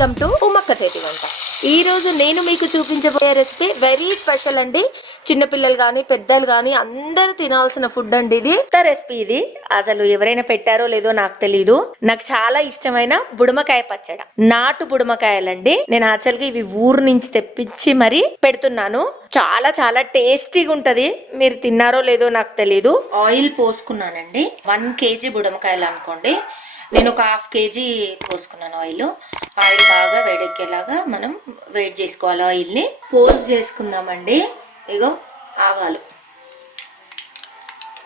Welcome to Ummakka చేతి వంట. ఈ రోజు నేను మీకు చూపించబోయే రెసిపీ వెరీ స్పెషల్ అండి. చిన్నపిల్లలు కానీ పెద్దలు కానీ అందరూ తినాల్సిన ఫుడ్ అండి. ఇది రెసిపీ ఇది అసలు ఎవరైనా పెట్టారో లేదో నాకు తెలియదు. నాకు చాలా ఇష్టమైన బుడమకాయ పచ్చడి, నాటు బుడమకాయలండి. నేను యాక్చువల్గా ఇవి ఊరు నుంచి తెప్పించి మరీ పెడుతున్నాను. చాలా చాలా టేస్టీగా ఉంటది. మీరు తిన్నారో లేదో నాకు తెలియదు. ఆయిల్ పోసుకున్నానండి. 1 kg బుడమకాయలు అనుకోండి. నేను ఒక 1/2 kg పోసుకున్నాను ఆయిల్. ఆయిల్ బాగా వేడెక్కేలాగా మనం వేడి చేసుకోవాలి. ఆయిల్ని పోస్ట్ చేసుకుందామండి. ఇగో ఆవాలు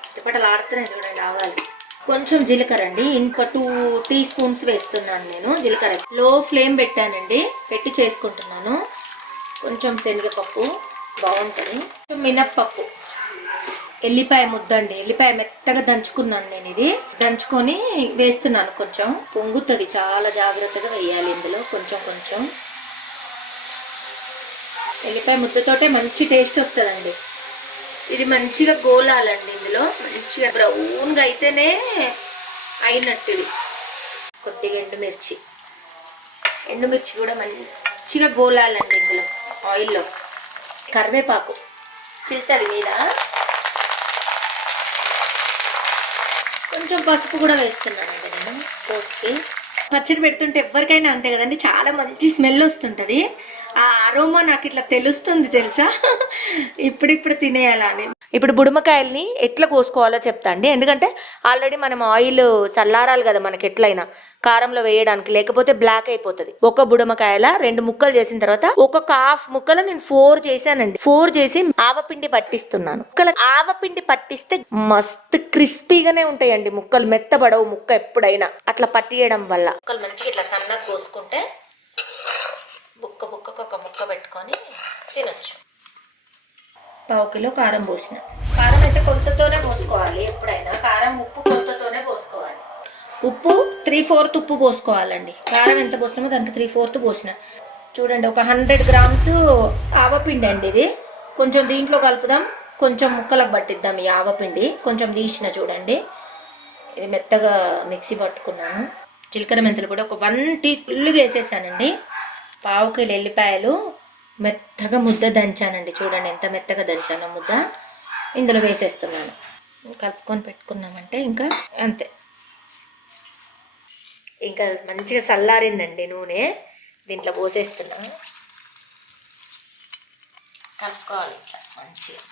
చిటపటలు ఆడుతున్నాయి చూడండి. ఆవాలు, కొంచెం జీలకర్ర అండి. ఇంకో 2 టీ స్పూన్స్ వేస్తున్నాను నేను జీలకర్ర. లో ఫ్లేమ్ పెట్టానండి, పెట్టి చేసుకుంటున్నాను. కొంచెం శనగపప్పు బాగుంటుంది, కొంచెం మినప్పప్పు, ఎల్లిపాయ ముద్ద అండి. ఎల్లిపాయ మెత్తగా దంచుకున్నాను నేను. ఇది దంచుకొని వేస్తున్నాను. కొంచెం పొంగుతుంది, చాలా జాగ్రత్తగా వేయాలి ఇందులో. కొంచెం కొంచెం ఎల్లిపాయ ముద్దతోటే మంచి టేస్ట్ వస్తుందండి. ఇది మంచిగా గోలాలండి. ఇందులో మంచిగా బ్రౌన్గా అయితేనే అయినట్టు. ఇది కొద్దిగా ఎండుమిర్చి కూడా మంచిగా గోలాలండి ఇందులో ఆయిల్లో. కరివేపాకు చిల్తది మీద. కొంచెం పసుపు కూడా వేస్తున్నానండి నేను పోస్కి. పచ్చడి పెడుతుంటే ఎవరికైనా అంతే కదండి, చాలా మంచి స్మెల్ వస్తుంటుంది. ఆ అరోమా నాకు ఇట్లా తెలుస్తుంది తెలుసా. ఇప్పుడు తినేయాలని. ఇప్పుడు బుడమకాయల్ని ఎట్లా కోసుకోవాలో చెప్తా అండి. ఎందుకంటే ఆల్రెడీ మనం ఆయిల్ చల్లారాలి కదా మనకి ఎట్లయినా కారంలో వేయడానికి, లేకపోతే బ్లాక్ అయిపోతుంది. ఒక బుడమకాయల 2 ముక్కలు చేసిన తర్వాత ఒక్కొక్క 1/2 ముక్కలు నేను 4 చేశానండి. 4 చేసి ఆవపిండి పట్టిస్తున్నాను. ఆవపిండి పట్టిస్తే మస్తు క్రిస్పీగానే ఉంటాయండి ముక్కలు, మెత్తబడవు ముక్క ఎప్పుడైనా అట్లా పట్టియడం వల్ల. ముక్కలు మంచిగా ఇట్లా సన్నగా కోసుకుంటే బుక్కకు ఒక ముక్క పెట్టుకొని తినొచ్చు. 1/2 కిలో కారం పోసిన. కారం అయితే కొలతతోనే పోసుకోవాలి ఎప్పుడైనా. కారం ఉప్పు కొలతతోనే పోసుకోవాలి. ఉప్పు 3/4 ఉప్పు పోసుకోవాలండి. కారం ఎంత పోసినామో దానికి 3/4 పోసిన. చూడండి, ఒక 100 గ్రామ్స్ ఆవపిండి అండి ఇది. కొంచెం దీంట్లో కలుపుదాం, కొంచెం ముక్కలకు పట్టిద్దాం ఈ ఆవపిండి. కొంచెం తీసిన చూడండి. ఇది మెత్తగా మిక్సీ పట్టుకున్నాను. జీలకర్ర మెంతులు కూడా ఒక 1 టీ స్పూన్ వేసేసానండి. 1/2 కిలో ఎల్లిపాయలు మెత్తగా ముద్ద దంచానండి. చూడండి ఎంత మెత్తగా దంచానో ముద్ద. ఇందులో వేసేస్తున్నాను. కలుపుకొని పెట్టుకున్నామంటే ఇంకా అంతే. ఇంకా మంచిగా చల్లారిందండి నూనె. దీంట్లో పోసేస్తున్నాను. కలుపుకోవాలి ఇట్లా మంచిగా.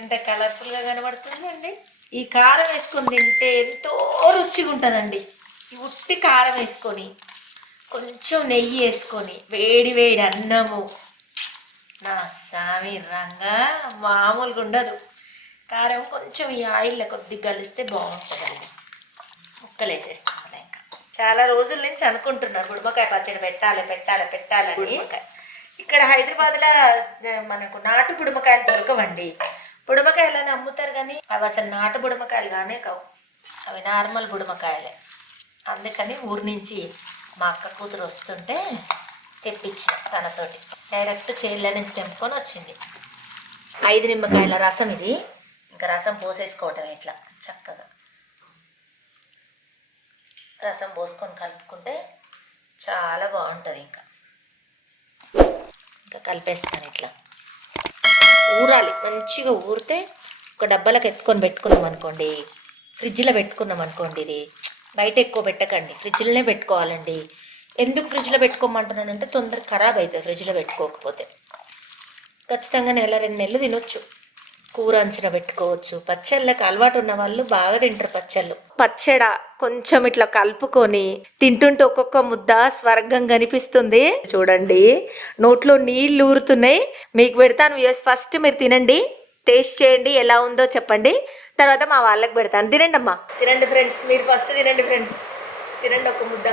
ఎంత కలర్ఫుల్గా కనబడుతుందండి. ఈ కారం వేసుకొని తింటే ఎంతో రుచిగా ఉంటుందండి. ఈ ఉత్తి కారం వేసుకొని కొంచెం నెయ్యి వేసుకొని వేడి వేడి అన్నము, నా సామి రంగా మామూలుగా ఉండదు. కారం కొంచెం ఈ ఆయిల్లో కొద్దిగా కలిస్తే బాగుంటుందండి. ముక్కలు వేసేస్తాను. ఇంకా చాలా రోజుల నుంచి అనుకుంటున్నాను బుడమకాయ పచ్చడి పెట్టాలని. ఇక్కడ హైదరాబాద్లో మనకు నాటు బుడమకాయలు దొరకవండి. బుడమకాయలని అమ్ముతారు కానీ అవి అసలు నాటు బుడమకాయలు కానే కావు, అవి నార్మల్ బుడమకాయలే. అందుకని ఊరి నుంచి మా అక్క కూతురు వస్తుంటే తెప్పించిన తనతోటి. డైరెక్ట్ చేళ్ళ నుంచి తెంపుకొని వచ్చింది. 5 నిమ్మకాయల రసం ఇది. ఇంకా రసం పోసేసుకోవటం ఇట్లా చక్కగా. రసం పోసుకొని కలుపుకుంటే చాలా బాగుంటుంది. ఇంకా కలిపేస్తాను ఇట్లా. ఊరాలి, మంచిగా ఊరితే ఒక డబ్బాలకు ఎత్తుకొని పెట్టుకున్నాం అనుకోండి, ఫ్రిడ్జ్లో పెట్టుకున్నాం అనుకోండి. ఇది బయట ఎక్కువ పెట్టకండి, ఫ్రిడ్జ్లోనే పెట్టుకోవాలండి. ఎందుకు ఫ్రిడ్జ్లో పెట్టుకోమంటున్నానంటే తొందరగా ఖరాబ్ అవుతుంది ఫ్రిడ్జ్లో పెట్టుకోకపోతే. ఖచ్చితంగా 1-2 నెలలు తినొచ్చు. కూర అంచున పెట్టుకోవచ్చు. పచ్చళ్ళకి అలవాటు ఉన్న వాళ్ళు బాగా తింటారు పచ్చళ్ళు. పచ్చడ కొంచెం ఇట్లా కలుపుకొని తింటుంటే ఒక్కొక్క ముద్ద స్వర్గం కనిపిస్తుంది. చూడండి, నోట్లో నీళ్ళు ఊరుతున్నాయి. మీకు పెడతాను వ్యూస్. ఫస్ట్ మీరు తినండి, టేస్ట్ చేయండి, ఎలా ఉందో చెప్పండి. తర్వాత మా వాళ్ళకి పెడతాను. తినండి అమ్మా, తినండి ఫ్రెండ్స్. మీరు ఫస్ట్ తినండి ఫ్రెండ్స్, తినండి ఒక ముద్ద.